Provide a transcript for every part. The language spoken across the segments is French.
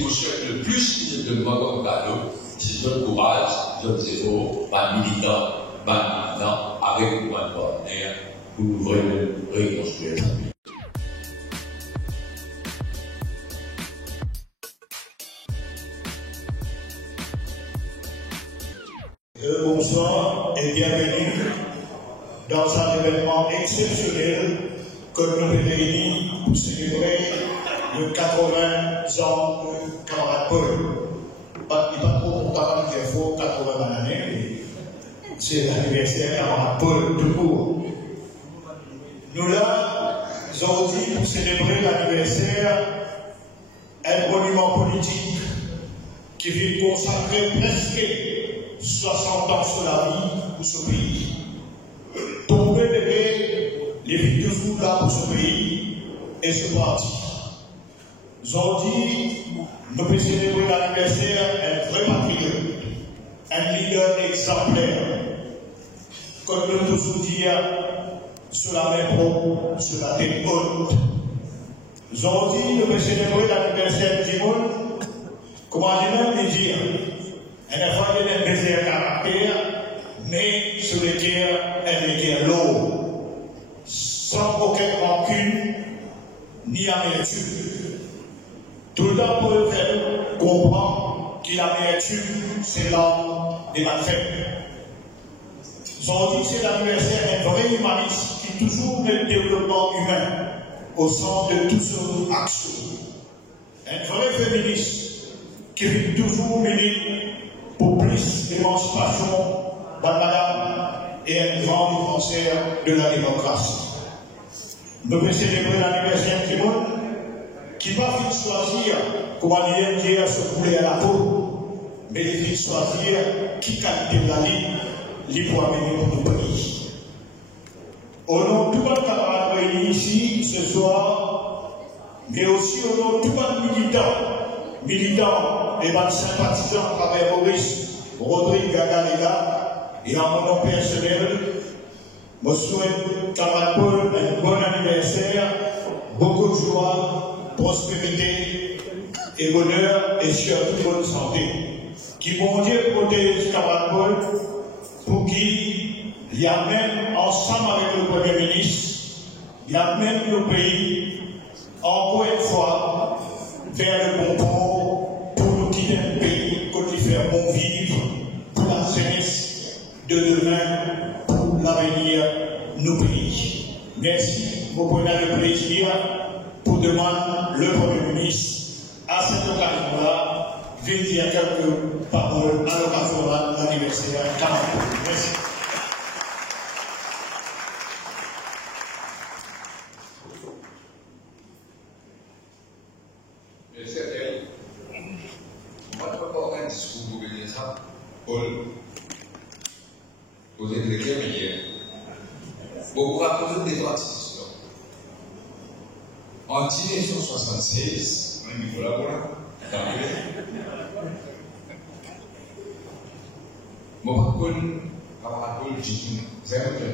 Je souhaite le plus que je te demande comme cadeau, c'est votre courage, votre zéro, ma militant, avec mon partenaire, pour vraiment reconstruire la vie. Bonsoir et bienvenue dans un événement exceptionnel que nous avons réunis pour célébrer le 80 ans de Camarade Paul. Il n'est pas trop content qu'il faut 80 années, mais c'est l'anniversaire de Camarade Paul tout court. Nous là, aujourd'hui, pour célébrer l'anniversaire, un monument politique qui vient consacrer presque 60 ans sur la vie pour ce pays. Tomber les vies de fou là pour ce pays et ce parti. Aujourd'hui, nous pouvons célébrer l'anniversaire un vrai patriote, un leader exemplaire, comme nous toujours dire, sur la main propre, sur la tête haute. Aujourd'hui, nous pouvons célébrer l'anniversaire du monde, comment je vais dire, un enfant de baiser un caractère, mais sur lequel elle est l'eau, sans aucune rancune ni amertume. Tout le temps pour le faire comprendre que l'amertume, c'est l'âme des malfaiteurs. Aujourd'hui, c'est l'anniversaire d'un vrai humaniste qui toujours met le développement humain au centre de toutes ses actions. Un vrai féministe qui veut toujours militer pour plus d'émancipation, madame, et un grand défenseur de la démocratie. Nous pouvons célébrer l'anniversaire du monde qui va vite choisir comment dire se couler à la peau, mais il vite choisir qui qualité de la vie, les pour amener pour nos pays. Au nom de tous les camarades réunis ici ce soir, mais aussi au nom de tous les militants et les sympathisants à travers Maurice, Rodrigue Gagalega, et en mon nom personnel, je souhaite camarade Paul un bon anniversaire, beaucoup de joie, prospérité et bonheur et surtout bonne santé. Qui bon Dieu protège camarade Paul pour qu'il y amène ensemble avec le Premier ministre, il amène le pays encore une fois vers le bon port pour nous quitter un pays qu'on lui fait bon vivre pour la jeunesse de demain, pour l'avenir de nos pays. Merci, vous prenez le plaisir pour demander le Premier ministre à cette occasion-là de dire quelques paroles à l'occasion de l'anniversaire de Camarade Paul. Merci. Moi, je ne peux pas avoir un discours pour dire ça, Paul, vous êtes les guerriers. Vous vous racontez des transitions. En 1976, on est collaborant. Moi, Paul, camarade Paul, j'ai dit, c'est un peu.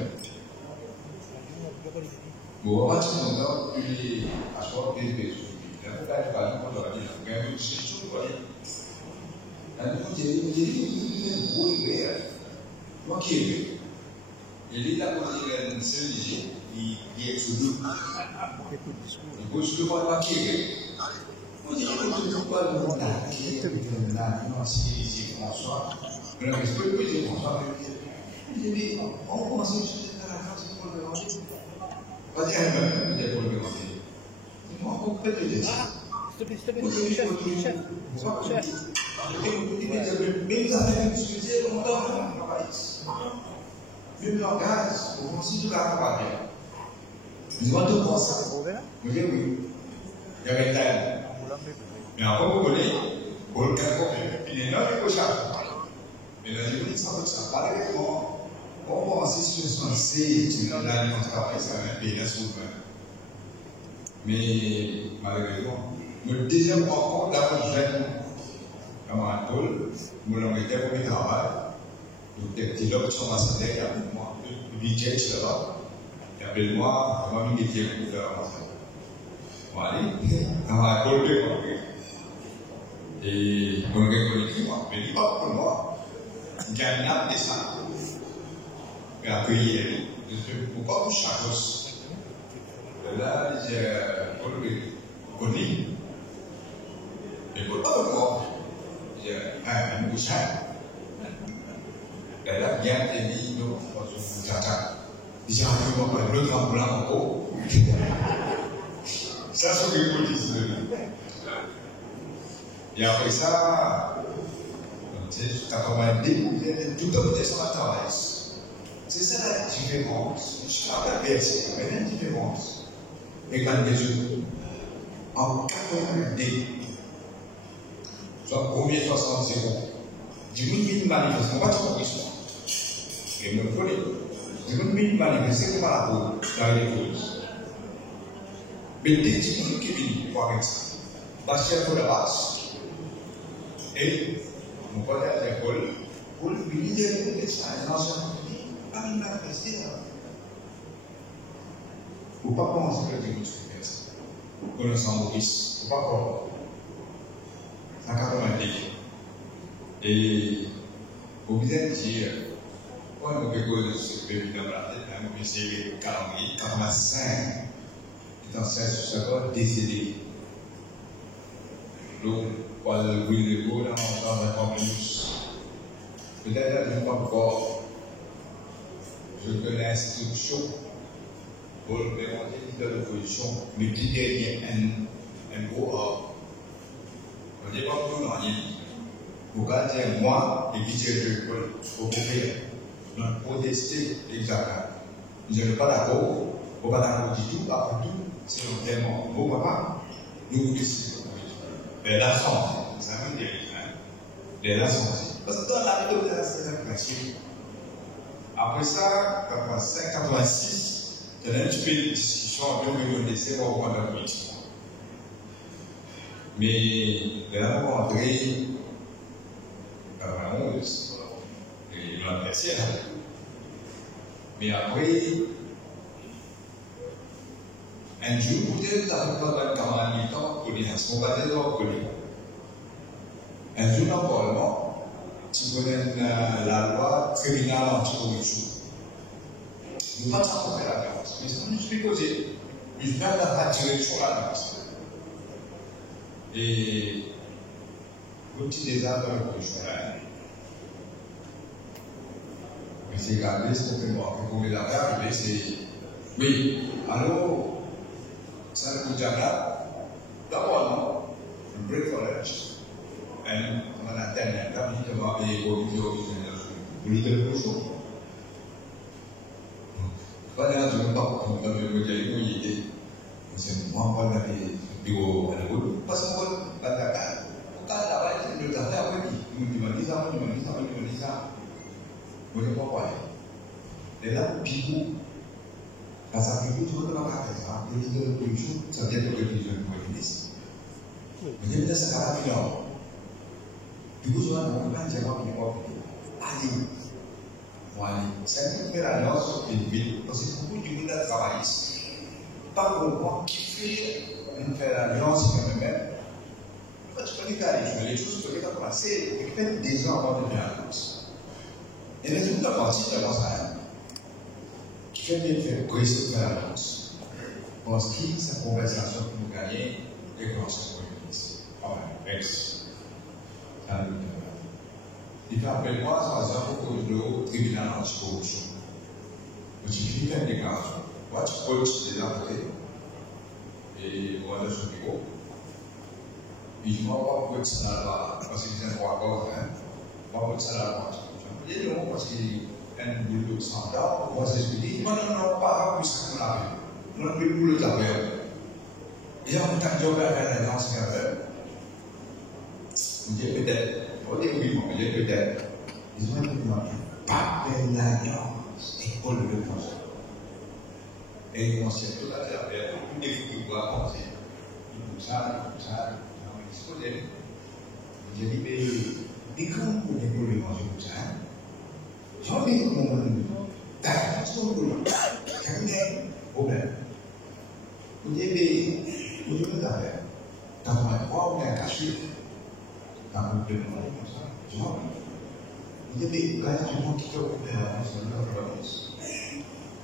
Bon, on va dire, on a eu les asseoirs des bébés. Il y a un peu d'arrivage, on va dire, mais c'est tout le monde. Moi qui ai vu, il est là pour dire un seul léger, il est sous nous. Il faut se demander pas qui est vu. On dirait que tout le monde parle de mon âge, qui est là, non, c'est François. Mais non, mais c'est pas le président François. Il dit, on commence à discuter dans la France, c'est pour le demander. On va dire, il est pour le demander. Moi, on peut te dire ça. S'il te plaît, chef. Mais vous avez discuté longtemps dans le travail. Même le gaz, vous pensez tout à travailler. Vous avez tout pensé. Vous dites oui. Il y avait un tel. Mais après, vous connaissez, pour le cas il est là, il faut chercher. Mais là, je vous dis ça, pas directement. On pense sur ce qu'on sait, tu l'as dans le travail, ça va être bien souvent. Mais malheureusement, le deuxième rencontre d'abord jeune, camarade Paul, nous l'avons été pour le travail. Donc, des petits lobes sont ambassadeurs, il y a pour moi, le budget là-bas. Il y avait moi, comment il était pour faire ambassadeur. Bon, allez, camarade Paul, Et on reconnaît qui moi, mais il pas pour moi. Il y a un âme de ça. Et accueillir pourquoi vous chacos? Là, je connais. Et pourquoi moi? Je un bouchon. Et là, bien dit, nous, on tata. Il y a un peu de l'autre en blanc encore. Ça, c'est ce que vous dites. Et après ça, quand on va découvrir tout le monde sur la travail. C'est ça la différence. Je parle de la version, mais la différence. Et quand les autres, en 80 soit combien 60 secondes, du coup, il y a une manifestation, on va te comprendre ça. Et me connaît. Du coup, il y a une manifestation, c'est pas la peau, dans les causes. Mais des petits gens qui viennent pour avec ça, parce qu'il y a de la base. Et mon collègue à l'école, pour lui dire que ça, il n'en sait pas une manifestation. Il ne faut pas commencer à dire que c'est ça. Pour le Saint-Maurice, il ne faut pas commencer. C'est en 90. Et au bout d'un dire, quand on peut causer ce bébé dans la tête, on peut essayer de 85, étant 16 secondes, décédé. Donc, pour le bruit de l'eau, là, on va mettre plus. Peut-être je ne sais pas encore. Je connais l'instruction pour le demander de l'opposition, mais qui derrière un gros ordre. On ne dit pas tout dans l'île. Pour garder moi et qui tire de l'école, pour faire protester exactement. Je ne suis pas d'accord. On va d'accord du tout, pas du tout. C'est un thème. Bon, papa, nous vous décidons. Mais la santé, ça veut dire, de la santé. Parce que dans la vidéo, c'est l'impression. Après ça, 85, 86, il y a un petit peu de discussion avec le décès pour prendre la politique. Mais, de la mort André, 91, il l'a apprécié. Mais après, un jour, peut-être, dans le camarade militant, pour les responsabilités de leur colis. Un jour, dans le Parlement, tu connais la loi criminelle anti-corruption. Nous ne pouvons pas faire la différence. Mais si nous expliquons, il faut faire la direction la différence. Et, le petit désastre de la corruption, mais c'est gardé, c'est pour qu'on ait la garde, c'est. Oui, alors, ça ne coûte jamais. D'abord, non, le Great College, et on a terminé, là, il va payer pour le cochon. Pas d'ailleurs, je ne veux pas comme le modèle où il était. C'est moi, on va aller au bureau à la route, parce qu'on va à Dakar. Au cas là-bas, il y a le Dakar, il me dit ça, il me dit ça, il me dit ça. Vous ne pouvez pas aller. Et là, Pigou, quand ça fait tout le monde a fait ça, le leader de pollution, ça vient de l'organisation du Premier ministre. Vous avez dit ça va finir. Du coup, je vais vous dire, je vais vous dire, allez, voilà. C'est une faire alliance sur une ville, parce que beaucoup du monde a travaillé ici. Pas comprendre qui fait une faire alliance avec eux-mêmes. Tu peux dire que les choses peuvent être passées, et peut-être des ans avant de faire alliance. Et les autres parties de l'alliance, qui fait bien faire cohésion de l'alliance. Parce que c'est une conversation pour nous gagner les grands communistes. Ex. Il fait appel moi, par exemple, au tribunal anticorruption. Je suis fait une déclaration. Moi, tu coaches des entrées et on va dans son bureau. Puis je m'envoie pour ça là-bas, parce que c'est un droit corps, hein. On va pour ça là-bas. Je dis non, parce qu'il y a un boulot standard, moi, c'est ce que je dis. Non, pas plus que la vie. Non, plus pour le travail. Et en tant que job à l'alliance qu'il y avait, vous dites peut-être, au début, vous dites peut-être, ils ont dit pas de l'alliance, école de France. Et ils vont se tout à fait avec tous les fous qui doivent penser. Tout ça, ils se posent. J'ai dit, mais et quand vous décollez dans une ça, j'en ai comme un façon de le problème. Vous dites, mais vous devez faire. Dans un endroit où il y a un caché, Pas complètement comme ça. Tu vois? Il y a des gars du monde qui te coopèrent ensemble dans la réponse.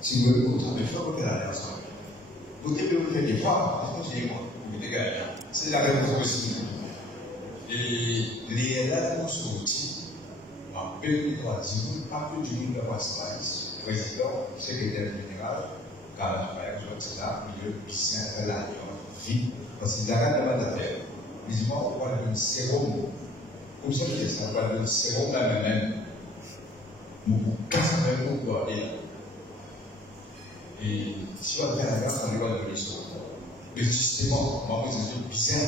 Si vous voulez, vous faire coopérer ensemble. Vous devez vous faire des fois, parce que j'ai moi, vous mettez gars. C'est la réponse possible. Et les là, nous sommes outils. En période de pas que du monde de la président, secrétaire général, par exemple, c'est là, milieu puissant de la vie. Parce que dans le mandataire, musulman, on va le sérum. Comme ça, je dis ça, on va le sérum dans le même. Nous cassons même pour garder. Et si on fait la grâce, on va le l'histoire. Mais justement, moi, je suis puissant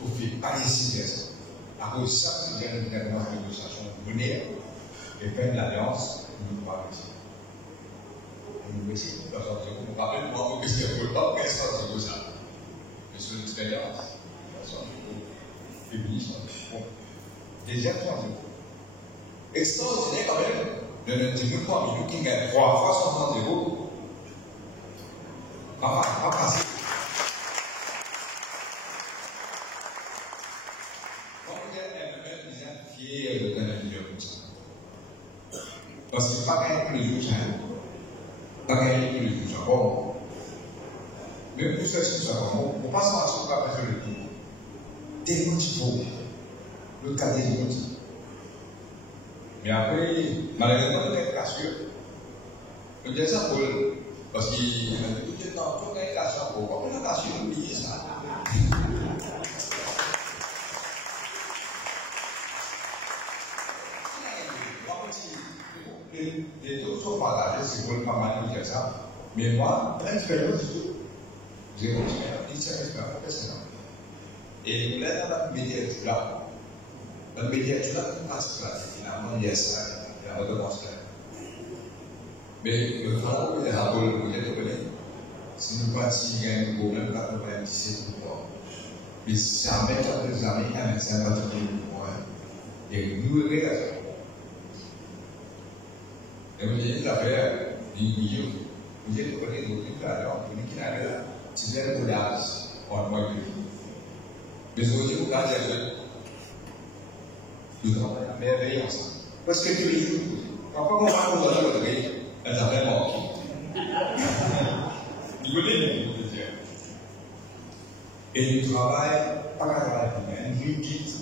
pour faire pas les situations. À cause de ça, il y a une négociation monnaie et faire de l'alliance, nous ne pouvons pas réussir. Nous réussissons, parce que vous me rappelez, moi, que c'est un peu pas qu'est-ce que c'est ça. Mais c'est une expérience, féministe, déjà, extraordinaire quand même, de notre nous qui gagne 3 fois 60 euros. Pas facile. Fier de connaître comme ça. Parce que pas gagner tous les jours, pas gagner tous les jours, bon. Même pour ceux qui sont on ne peut pas se marcher pour faire le tour. Tellement il faut le cadre des autres. Mais après, malheureusement, on est cassure. On dit ça pour parce qu'il y a tout le temps, on est cassure pour. Pourquoi on a cassure, on oublie ça. Les autres sont partagés, c'est pour le pas mal de ça. Mais moi, l'expérience, j'ai une expérience personnelle. Et là, dans la médiature là, on passe là, finalement, il y a ça, il y a redevance là. Mais le pharaon, il est là pour le connaître. Si nous partons, il y a un problème là, on va discuter pourquoi. Mais ça met à des amis, un médecin particulier pour moi. Et nous, regardons. Et vous dites l'affaire du milieu, vous êtes au côté de l'autre, alors vous dites qu'il y a là, c'est un collage en moi de vie. Mais vous dites, vous gardez la vie. Nous travaillons la merveille ensemble. Parce que tous les jours, parfois, on va vous donner votre vie, elle a vraiment qui. Vous voulez le dire. Et nous travaillons, pas qu'à travailler pour moi, une vie quitte.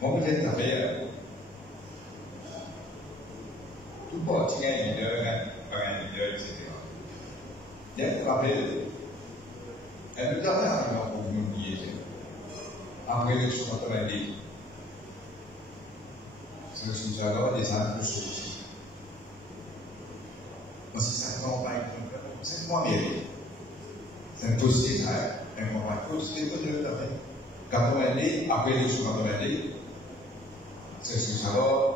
Moi, peut-être l'affaire. Tout le monde qui a un leader, etc. Il y a un rappel. Elle nous donne un rappel pour nous oublier. Après les choses qu'on a dit, c'est que nous avons des âmes de sortie. Parce que ça ne va pas être c'est moi mérite. C'est un dossier, ça, un moment. C'est tout le temps. Quand on a dit, après les choses qu'on a dit, c'est que nous avons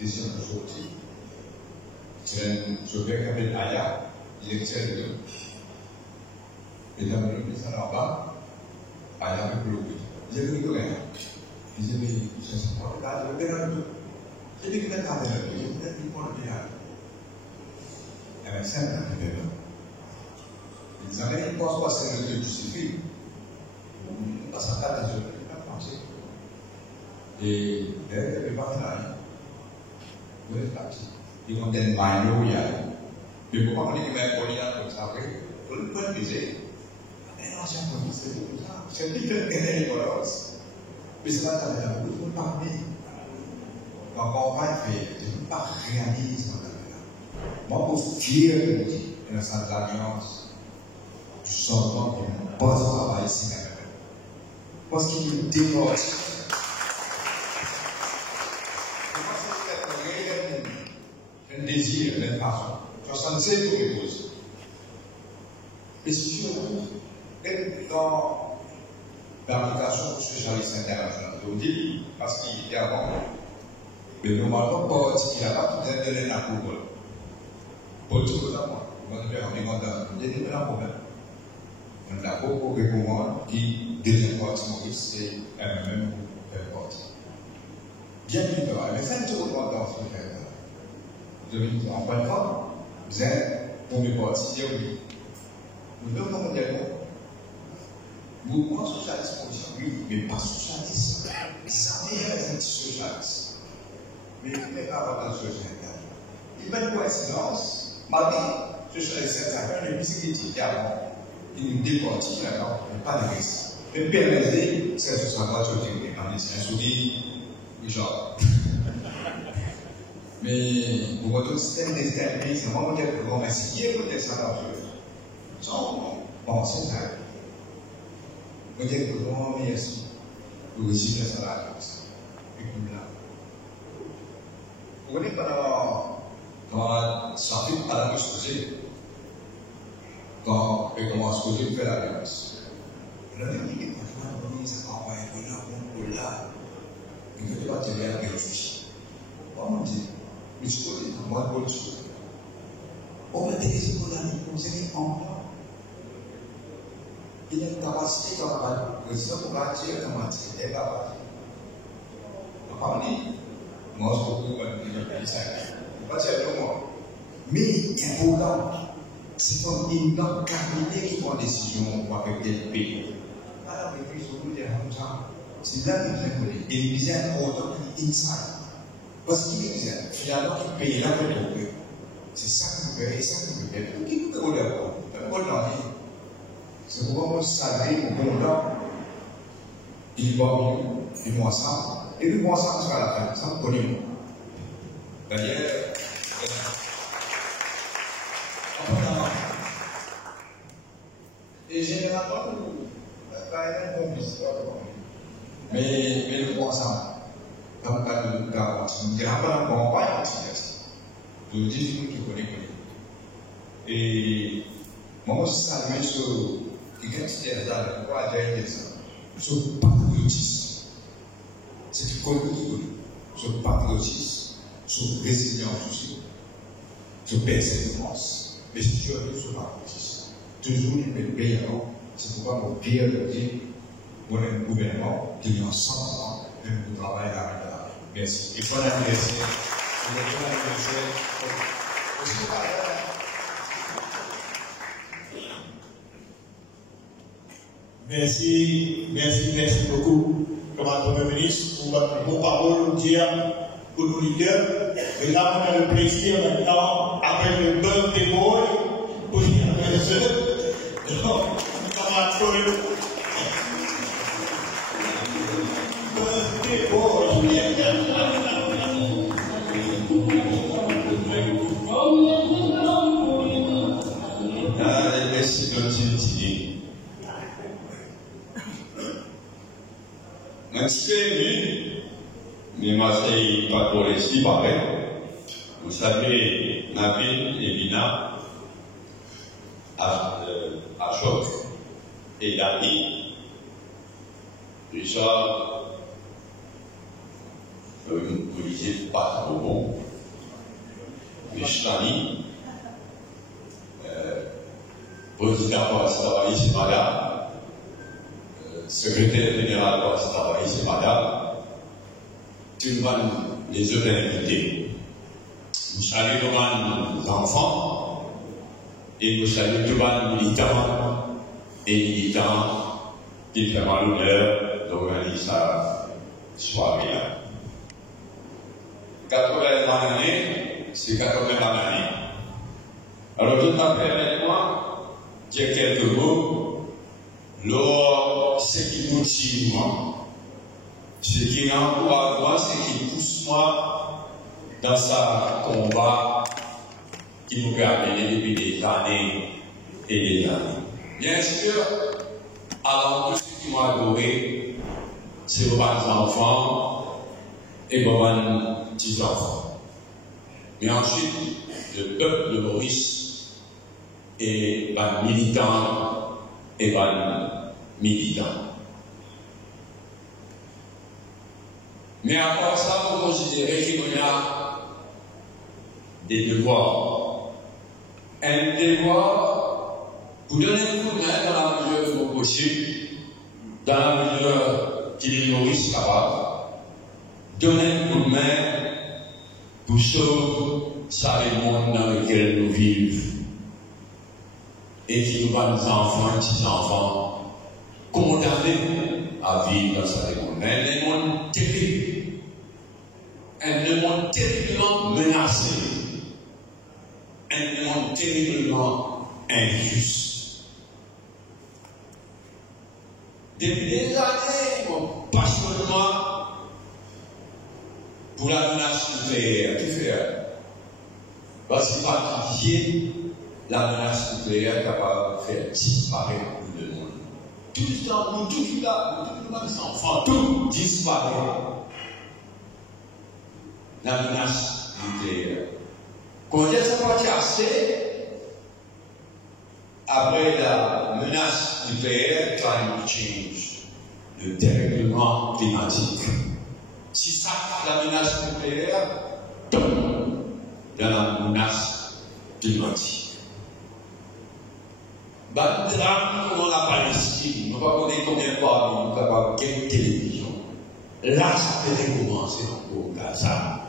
des âmes de sortie. C'est un chauffeur qui s'appelle Aya, il est seul de et dans le ministère là-bas, Aya avec le oui. J'ai vu que rien. Il dit, mais je ne sais pas, là, je vais faire un peu. J'ai dit qu'il est dans le bien, j'ai dit qu'il est dans le bien. Il y avait 5 ans de bien. Ils avaient une pense pas c'est le Dieu justifié. Dans sa tête, je ne peux pas penser. Et elle ne peut pas faire rien. Vous êtes parti. Ils ont des maillots, il y a. Mais pourquoi on dit que même Pauline comme ça, pour le point disait, mais non, c'est un peu c'est comme ça. C'est difficile qu'elle ait mais c'est là que il faut parler. Quand on va faire, il ne faut pas réaliser. Moi, pour fier de Dieu, et dans cette alliance, du changement qui ne pas travailler ici, parce qu'il dévote. Un désir, une passion. 65 pour les causes. Et surtout, dans l'application socialiste internationale, je vous dis, parce qu'il était avant, mais normalement, pas il n'y a pas tout un délai à couvrir. Pour tout ça, moi, je vais faire un mandat. Il y a des problèmes. On a beaucoup de mouvements qui deviennent partie Maurice et même faire partie. Bien évidemment, mais ça ne se retrouve pas dans ce fait. Vous avez dit, en fin de compte, vous êtes pour mes parties, oui. Nous devons dire Mouvement socialiste, oui, mais pas socialiste. Ça meilleur est anti-socialiste. Mais il n'est pas avoir de socialiste. Il met une coïncidence, malgré socialiste, c'est un peu de psychiatrie avant. Il nous déporte maintenant, mais pas de risque. Mais PMSD, c'est ce qu'on va dire, c'est un sourire, genre. Mais pour votre système des États-Unis, c'est vraiment quelque chose, mais si il y a peut-être ça dans le jeu, bon, c'est ça. Peut-être que vraiment, mais aussi, le régime de ça là, et comme là. Vous voyez, quand ça fait pas la chose, quand on commence à faire la violence, on a dit que ça va pas être là, on là, il ne faut pas te faire quelque chose. On dit, mais je peux dire, moi, bonne chose. On va dire que c'est pour la vie, on sait en quoi. Il y a une capacité comme ça, le président pour bâtir comme ça, il est capable. On dit, moi, je peux pas dire ça. Pas dire le mot. Mais important, c'est comme une grande cabinet qui prend décision avec tel pays. Alors, puis, je vous dis comme ça, c'est là que vous avez et il disait autant inside. Parce qu'il disait, finalement, il paye là pour le c'est ça que vous payez, c'est ça que vous payez. Qui nous paye d'abord? C'est pourquoi moi, je savais que bon là, il va mieux, il va ensemble, et lui, moi, ensemble, sera la fin, ça me connaît moi. D'ailleurs, et généralement, quand même, bon, mais nous, ensemble, dans le cadre de la je ne dirais pas qu'on va y je vous dis que vous connaissez. Et moi, je sais sur l'identité dans le droit de sur le patriotisme. C'est du côté sur le patriotisme, sur la résilience aussi, sur la persévérance. Mais si tu as vu sur le patriotisme, toujours il peut payer avant. C'est pourquoi mon père le dit, on est un gouvernement qui est ensemble, et nous travaillons là. Merci. Il faut la remercier. Merci beaucoup, comme Premier ministre, pour votre bon parole, dire pour nos leaders. Et là, on a le plaisir maintenant, après le bon démol, pour dire merci. Donc, comme Antonio. Merci de notre idée. Merci, mais moi, c'est pas pour les six pareil. Vous savez, Nabil et Lina, à choc et Dani, déjà, vous disiez pas trop bon. Mishlani, président pour travailler, c'est madame. Secrétaire général pour travailler, c'est madame. Tout le monde, les autres invités. Nous saluons tous les enfants et nous saluons tous les militants et militants qui font l'honneur d'organiser sa soirée. 80 années, c'est 80 années. Alors, tout à fait avec moi, dire quelques mots, ce qui motive moi, ce qui m'encourage moi, ce qui pousse moi dans ce combat qui nous permet depuis des années et des années. Bien sûr, alors tout ce qui m'a adoré, c'est vos enfants et vos petits-enfants. Mais ensuite, le peuple de Maurice est militant et militant. Mais à part ça, vous considérez qu'il y a des devoirs. Un devoir pour donner un coup de main dans la mesure possible, dans la mesure qu'il est Maurice capable. Donner un coup de main pour sauver le monde dans lequel nous vivons et qui nous va nos enfants et petits-enfants condamnés à vivre dans ce monde. Mais un monde terrible. Un monde terriblement menacé. Un monde terriblement injuste. Depuis des années, mon passionnement pour la menace nucléaire, qui fait parce qu'il va quitter la menace nucléaire capable de faire disparaître le monde. Tout le temps, tout qui là, tout les enfants, tout disparaît. La menace nucléaire. Quand ça va casser, après la menace nucléaire, climate change, le dérèglement climatique. Si ça, la menace nucléaire, tombe dans la menace climatique. Bah, drame comme la Palestine, on ne va pas connaître combien de fois, on ne va pas quelle télévision. Là, ça peut recommencer encore Gaza.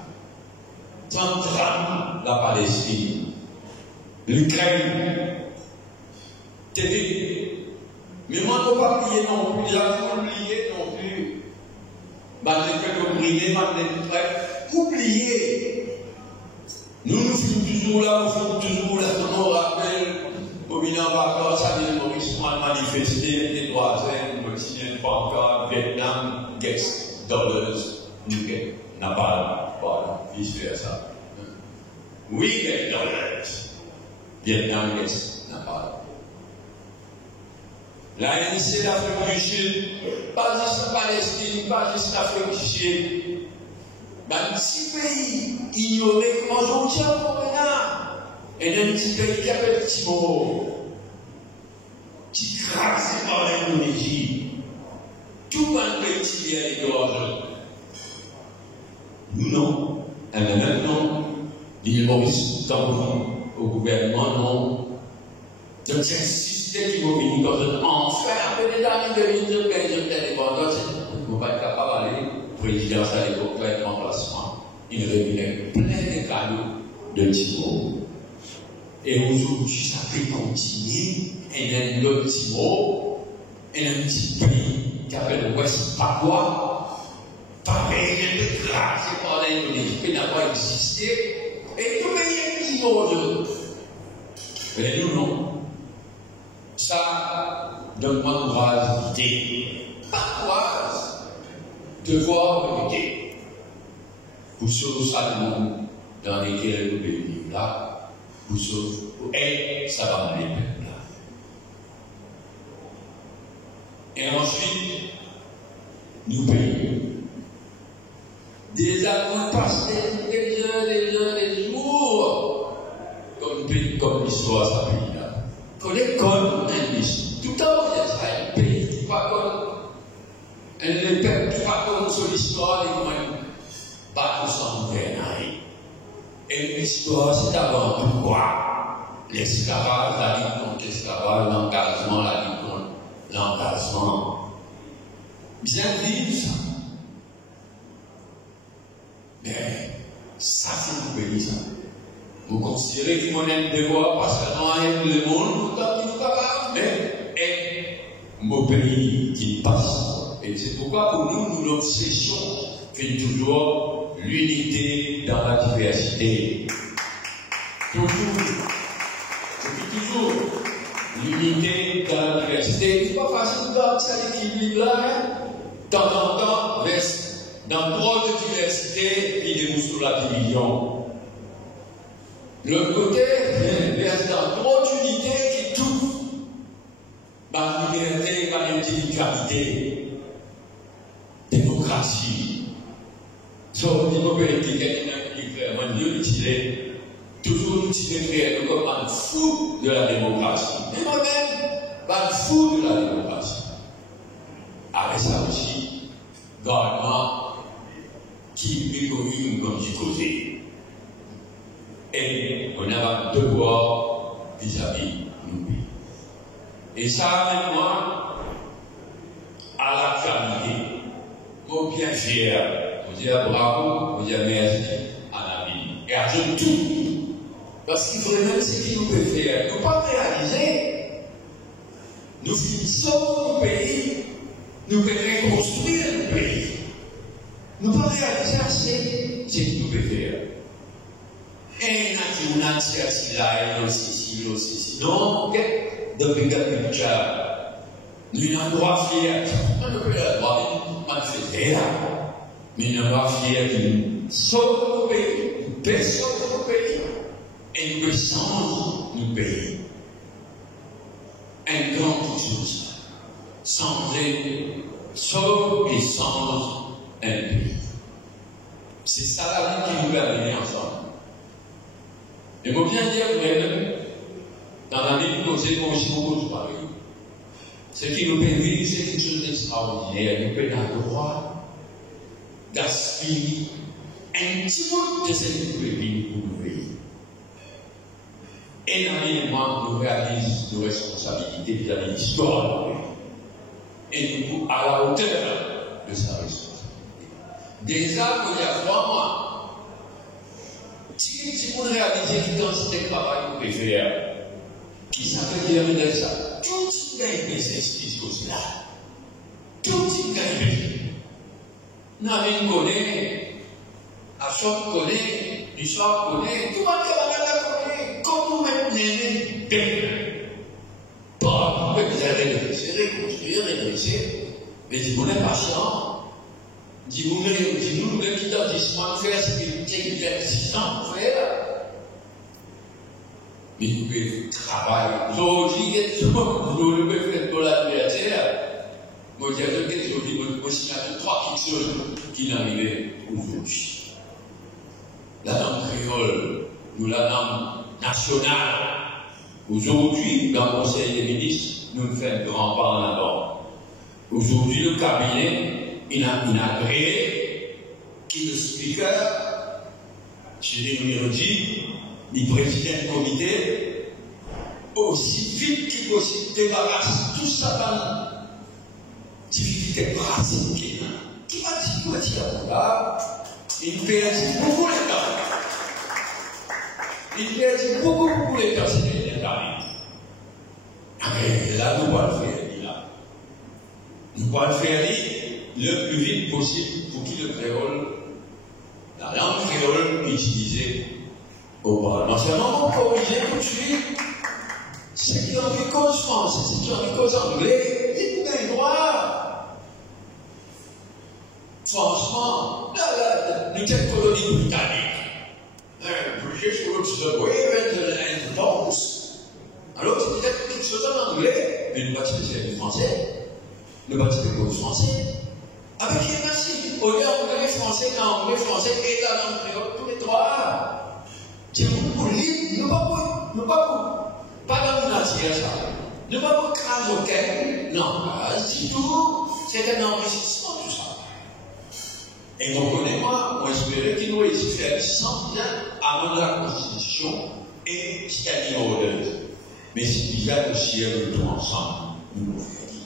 Sans drame, la Palestine, l'Ukraine, terrible. Mais moi, on ne peut pas oublier non plus, il faut oublier non plus. Oubliez. Nous sommes toujours là, on nous rappelle, au milieu de vacances, à l'île Maurice, on a manifesté les troisièmes, le signe pancarte, Vietnam, gets dollars, nous get Napal, voilà, vice versa. We get dollars, Vietnam gets Napal. L'ANC d'Afrique du Sud, pas juste la Palestine, pas juste l'Afrique du Sud. Un petit pays ignoré comment on tient pour maintenant. Et un petit pays qui appelle Timor, qui craque par l'Indonésie. Tout un pays qui est égorgé. Nous non. Et maintenant, l'île Maurice, au gouvernement, non. Donc c'est un système qui va venir dans un enfer. Après des années de l'île, l'indépendance, on ne va pas être capable d'aller. Présidence à l'époque, le remplacement, il revenait plein de cadeaux de Timor. Et aujourd'hui, ça peut continuer. Et il y a un autre Timor, et un petit pays qui s'appelle West Papua. Pareil, il est écrasé par l'Indonésie, qui n'a pas existé. Et tout le pays est Timor. Mais nous, non. Ça donne-moi courage d'idée. Pas courage. Devoir vérité pour sauver ça le monde dans lesquels nous vivons là, pour sauver, pour aider ça va aller là. Et ensuite, nous payons. Des années passent, des jours, comme l'histoire ça pays là. Qu'on est comme un liste. Tout le temps, il y a ça, un pays qui pas comme. Elle ne perd pas comme sur l'histoire des moyens. Pas tout sans gouvernail. Et l'histoire, c'est avant tout quoi? L'esclavage, la lutte contre l'esclavage, l'engagement, la lutte contre l'engagement. Bien vivre ça. Mais ça, c'est le pays, ça. Vous considérez qu'il y a un devoir parce que non, le monde, tout à fait, mais mon pays qui passe. Et c'est pourquoi pour nous, notre session fait toujours l'unité dans la diversité. Toujours l'unité dans la diversité. C'est pas facile de cet équilibre-là. De temps en temps, dans trop de diversité, il débouche sur la division. L'autre côté, reste dans trop d'unité qui touche la liberté, la l'intelligence. Démocratie. Sur le niveau politique, il utilisait toujours l'utiliser comme un fou de la démocratie. Et moi-même, un fou de la démocratie. Avec ça aussi, gouvernement qui m'écoute comme du côté. Et on a un devoir vis-à-vis nous. Et ça amène moi à l'actualité. Mon bien fier, vous dire bravo, vous dire merci à la vie. Et à tout. Parce qu'il faut même ce qu'il nous peut faire. Nous ne pouvons pas réaliser. Nous finissons au pays nous pouvons reconstruire le pays. Nous pouvons réaliser assez ce que nous pouvons faire. Et on a dit là, ceci. Non, depuis que nous avons droit fier. On ne peut pas droit manifester là. Mais nous avons fier de nous sauver nos pays, nous pouvons sauver nos pays. Et nous pouvons changer nos pays. Un grand chose. Changer, sauver et changer un pays. C'est ça la vie qui nous va venir ensemble. Et moi bien dire même, dans la vie que nous avons aussi beaucoup de parler, ce qui nous permet, c'est quelque chose d'extraordinaire. Nous pouvons avoir le droit d'aspirer un petit peu de ce que nous vivons pour nous vivre. Énormément, nous réalisons nos responsabilités vis-à-vis de l'histoire. Et nous pouvons à la hauteur de sa responsabilité. Déjà, il y a 3 mois, si vous réalisez une quantité de travail que vous pouvez faire, qui ça veut dire de ça? Tout ce qui a été ces choses-là, tout ce qui a été. Nous connaît, Achot connaît, l'histoire connaît, tout le monde connaît, comme vous maintenez bien. Pas, vous pouvez reconstruire, redresser, mais si vous n'êtes pas patient, dis-nous le qui dans 10 mois faire ce qu'il y a 6 ans pour faire. Mais nous pouvons travailler. Aujourd'hui, nous pouvons faire pour la terre. Moi, je dis aujourd'hui, nous aussi avons 3 choses qui n'arrivent aujourd'hui. La langue créole, nous la langue nationale. Aujourd'hui, dans le Conseil des ministres, nous faisons un grand pas en avant. Aujourd'hui, le cabinet, il a créé qui le speaker, chez les numéros 10, le président du comité, aussi vite qu'il possible, débarrasse tout ça dans difficulté pratique. Qui va dire là, il perd beaucoup les temps. Il perd beaucoup les temps, c'est l'État. Mais là, nous allons le faire, là. Nous allons le faire, le plus vite possible pour qu'il le créole, la langue créole utilisée au Parlement. C'est vraiment corriger tout de suite. Ceux qui ont vu cause français, ceux qui ont vu cause anglais, ils nous donnent droit. Franchement, nous sommes colonie britannique. British roots the wave and bones. Alors, c'est peut-être quelque chose en anglais, mais nous bâtissons le français. Nous bâtissons le français. Avec les machines, au lieu d'anglais français, anglais français et la langue créole, tous les 3. C'est beaucoup libre, nous pas dans la nature, ça. Nous pas pour craser aucun. Non, c'est tout. C'est un enrichissement, tout ça. Et donc, moi, j'espérais qu'il nous réussisse à faire sans bien avant la Constitution et standing order. Mais c'est déjà le ciel de tout ensemble. Nous l'avons dit.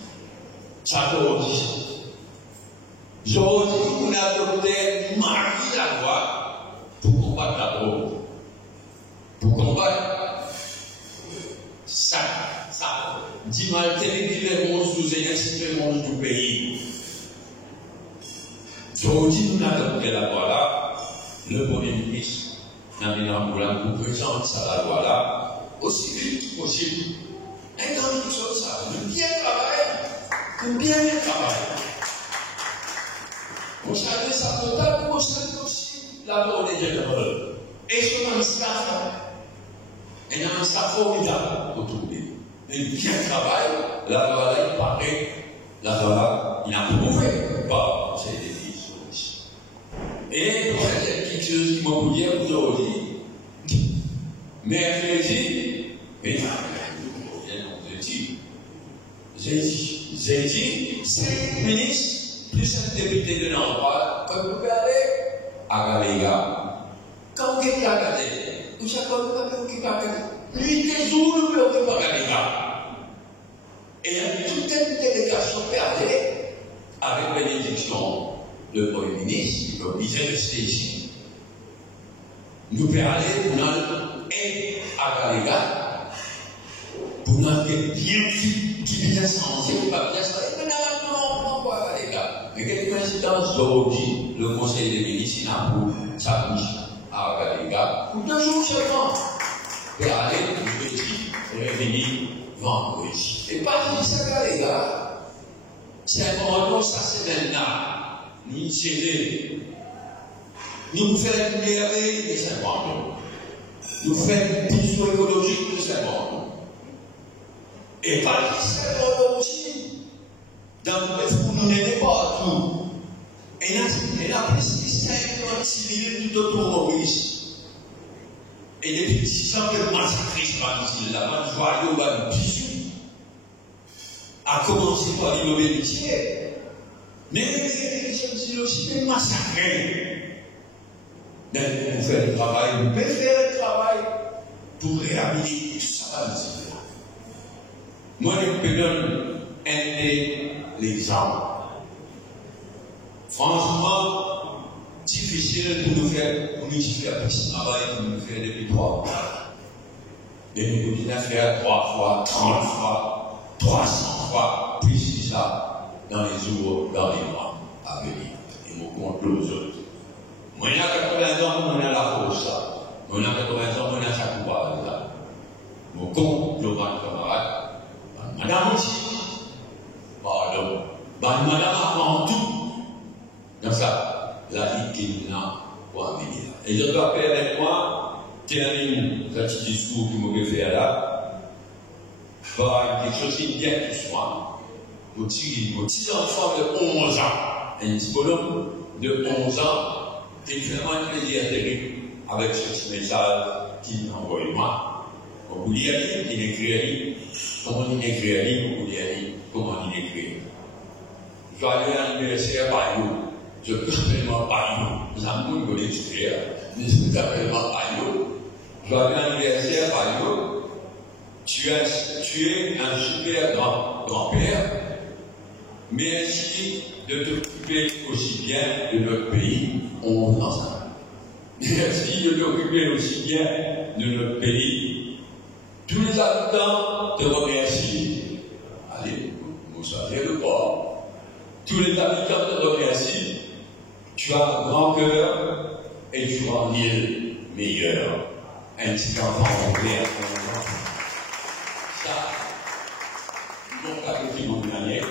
Ça doit dire. Aujourd'hui, on a adopté Marie la loi pour combattre la drogue. Pour combattre ça. Dit mal télévisé monde sous les monde du pays. Aujourd'hui, nous avons adopté la loi là. Le Premier ministre, Namina Moulan, nous présente ça la loi là, aussi vite que possible. Et dans une chose, ça, nous bien travailler. Vous savez, ça peut être aussi la loi des généraux. Et je m'en scaffe. Et dans un scaffe formidable autour de nous. Mais bien travail, la loi là, il paraît, la loi là, il a prouvé, pas, c'est des choses aussi. Et pour cette quelque chose qui m'a dit aujourd'hui, mercredi, mais j'ai dit, 5 ministres, plus un député de l'endroit, quand vous pouvez aller à Galéga. Quand vous êtes à Galéga, vous savez quoi vous pouvez occuper à Galéga? Lui, des jours, vous pouvez occuper à Galéga. Et toute une délégation peut aller avec bénédiction le Premier ministre, le ministre de rester ici. Nous pouvons aller pour aller à Galéga, pour nous bien qui vient changer, pas bien changer. Mais là, non, Mais quelle coïncidence aujourd'hui, le Conseil des ministres approuve sa bouche à Ouagadougou pour 2 jours seulement. Et aller jeudi, revenir vendredi. Et pas dire ça, les gars. C'est un moment, ça c'est maintenant. Nous serrer. Nous faisons une merveille de ce monde. Nous faisons une vision écologique de ce monde. Et pas dire ça aussi. Dans le fou, nous n'aimons pas tout. Et il y a plus de 56 minutes tout autour de Maurice. Et depuis 6 ans, le massacre par ici, la bonne joie, le bijou, a commencé par l'innover métier. Mais les gens aussi sont massacrés. Mais vous faites le travail, vous pouvez faire le travail pour réhabiliter tout ça. Moi, je peux donner l'exemple. Franchement, difficile pour nous faire, pour nous faire plus de travail que nous faire depuis 3 mois. Mais nous pouvons faire 3 fois, 30 fois, 300 fois, plus que ça, dans les jours, dans les mois à venir. Et nous comptons les autres. Moi, il y a 80 ans, on a la force. Moi, il y a 80 ans, on a chaque fois. Nous comptons nos camarades. Madame aussi. Pardon. Madame avant tout. Dans ça, la vie qui est là pour amener. Et je dois faire avec moi, termine ce petit discours que je vais faire là, par quelque chose qui est bien tout soir. Mon petit enfant de 11 ans, un petit bonhomme de 11 ans, qui fait vraiment un plaisir terrible avec ce petit message qu'il m'a envoyé moi. On vous dit à lui, il écrit à lui, comment il écrit à lui, on vous dit à lui, comment il écrit. Je vais aller à l'université par vous. Je peux vraiment pas nous. Nous avons une l'extérieur, mais je peux vraiment pas nous. Je vais aller à l'université par vous. Tu es un super grand-père. Merci de t'occuper aussi bien de notre pays. On est ensemble. Merci de t'occuper aussi bien de notre pays. Tous les habitants te remercient. Allez, vous savez le corps. Tous les habitants te remercient. Tu as un grand cœur et tu rends l'île meilleure. Un petit enfant clair. Ça, mon cas de mon année,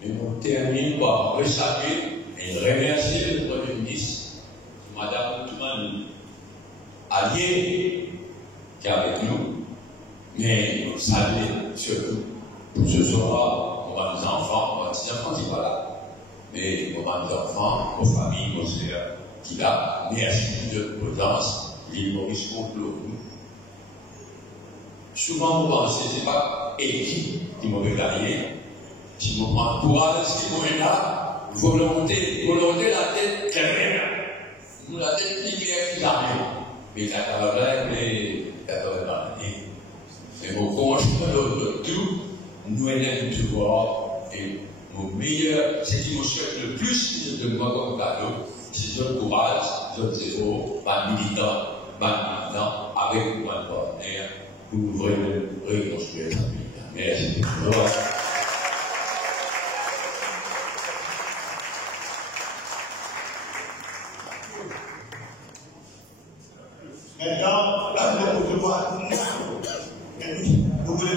mais on termine par resaluer et remercier le Premier ministre, Madame Toumani, alliée qui est avec nous, mais on salue surtout pour ce soir, on va nos enfants, on va nos enfants qui sont là. Mais aux enfants, aux familles, aux sœurs, qui là, merci de prudence, l'île Maurice contre nous. Souvent, vous pensez, ce n'est pas équipe qui m'a gagné. Si vous prend courage, si vous êtes là, volonté, la tête claire. Nous, la tête claire qui jamais. Mais la caravane, mais la caravane, mais vos comptes, tout, nous aidons toujours. Et mon meilleur, ce qui me souhaite le plus de moi comme cadeau, c'est votre courage, votre zéro, pas militant, avec moi de partenaire, pour vraiment reconstruire la vie. Merci. Maintenant, là, nous voulons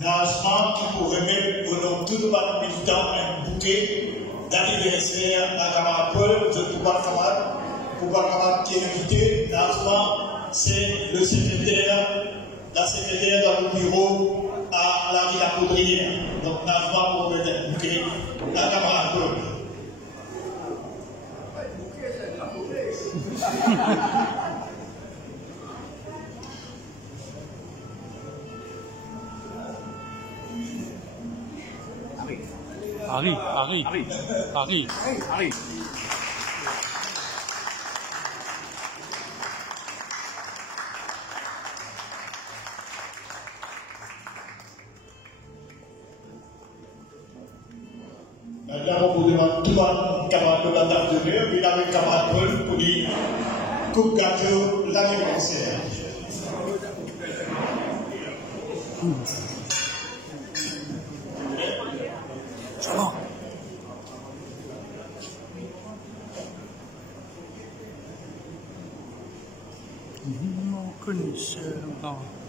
lancement qui pour remettre au nom de tout le militant un bouquet d'anniversaire à camarade Paul, de pouvoir camarade qui est invité. Lancement, c'est le secrétaire, la secrétaire dans le bureau à la ville à Caudrière. Donc, lancement pour remettre un bouquet à camarade Paul. Harry. Maintenant, on vous demande tout le monde, camarade de la table de verre, puis avec camarade Paul pour dire coupe gâteau l'anniversaire. Come on. connu longtemps.